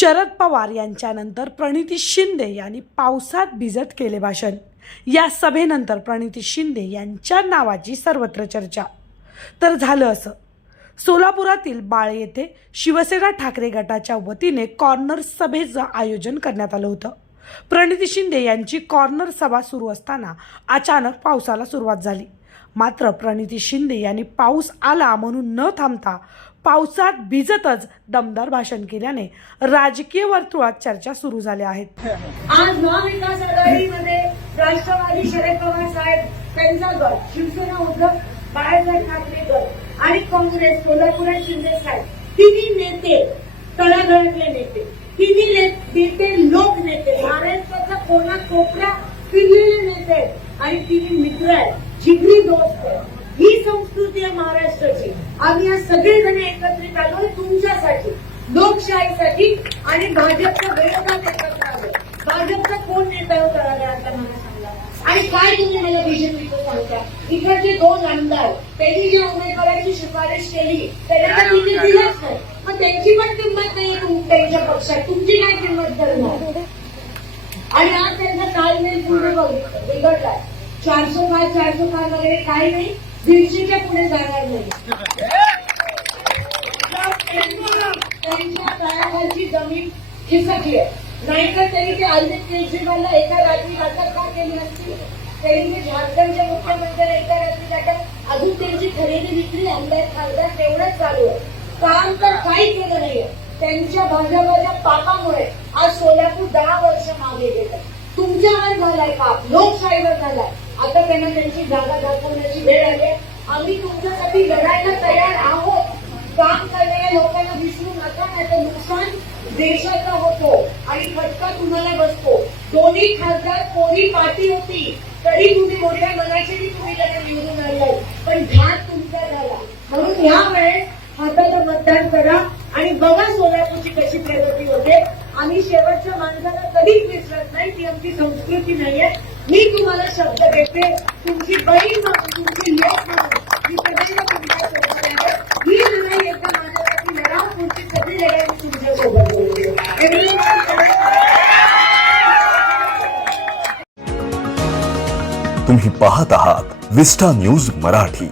शरद पवार यांच्यानंतर प्रणिती शिंदे यांनी पावसात भिजत केले भाषण. या सभेनंतर प्रणिती शिंदे यांच्या नावाची सर्वत्र चर्चा. तर झालं असं. सोलापुरातील बाळ येथे शिवसेना ठाकरे गटाच्या वतीने कॉर्नर सभेचं आयोजन करण्यात आलं होतं. प्रणिती शिंदे यांची कॉर्नर सभा सुरू असताना अचानक पावसाला सुरुवात झाली. मात्र प्रणिती शिंदे यांनी पाऊस आला म्हणून न थांबता पावसात भिजतच दमदार भाषण केल्याने राजकीय वर्तुळात चर्चा सुरू झाल्या आहेत. आज महाविकास आघाडीमध्ये राष्ट्रवादी शरद पवार साहेब त्यांचा गट शिवसेना उद्धव बाळासाहेब ठाकरे गट आणि काँग्रेस सोलापुरात शिंदे साहेब तिन्ही नेते तळागळातले नेते तिन्ही नेते लोक नेते. महाराष्ट्राचा कोणा कोपरा फिरलेले नेते आणि तिन्ही मित्र आहेत. जिगरी दोस्त ही संस्कृती आहे महाराष्ट्राची. आम्ही आज सगळेजण एकत्रित आलोय तुमच्यासाठी लोकशाहीसाठी आणि भाजपचा विरोधात एकत्र आलोय. भाजपचा कोण नेता होता आता मला सांगा. आणि काय तुम्ही मला विजन बीजेपीचं सांगता? इकडचे दोन आमदार त्यांनी जी उमेदवाराची शिफारस केली त्यांना तर तिथे दिलंच नाही. मग त्यांची पण किंमत नाही त्यांच्या पक्षात. तुमची काय किंमत करणार? आणि आज त्यांचा ताळमेल पूर्ण बघितलं बिघडलाय. चारशे पाच चारशे पाच वगैरे काही नाही. दीडशेच्या पुढे जाणार नाही. त्यांच्या तळाखालची जमीन खिसकली आहे. नाहीतर त्यांनी ते अरविंद केजरीवालला एका रात्री अटक का केली असती. त्यांनी झारखंडच्या मुख्यमंत्र्यांना एका रात्री अटक अजून त्यांची खरेदी विक्री आमदार खासदार तेवढंच चालू आहे. काम तर काही केलं नाहीये. त्यांच्या भाजपाच्या पापामुळे आज सोलापूर दहा वर्ष मागे गेलं. तुमच्यावर झालाय पाप. लोकशाहीवर झालाय. आता त्यांना त्यांची जागा दाखवण्याची वेळ आली आम्ही तुमच्यासाठी लढायला तयार आहोत. काम करणाऱ्या लोकांना विसरू नका नाही तर नुकसान देशाचा होतो. आणि फटका तुम्हाला बसतो. दोन्ही खासदार कोणी पार्टी होती तरी तुम्ही मोठ्या मनाची की तुम्ही त्यांना निवडून आलाय पण घात तुमचा झाला. म्हणून ह्या वेळेस हाताचं मतदान करा आणि बघा सोलापूरची कशी प्रगती होते. आम्ही शेवटच्या माणसाला कधीच विसरत नाही ती आमची संस्कृती नाहीये. मी तुम्हाला शब्द देते तुमची बहीण म्हणून तुमची लोक म्हणून मी सगळ्यांना तुमच्या सोबत आहे लढाई एकदा माझ्यासाठी लढा तुमची कधी लढाई मी तुमच्या तुम्ही पाहत आहात विस्टा न्यूज़ मराठी.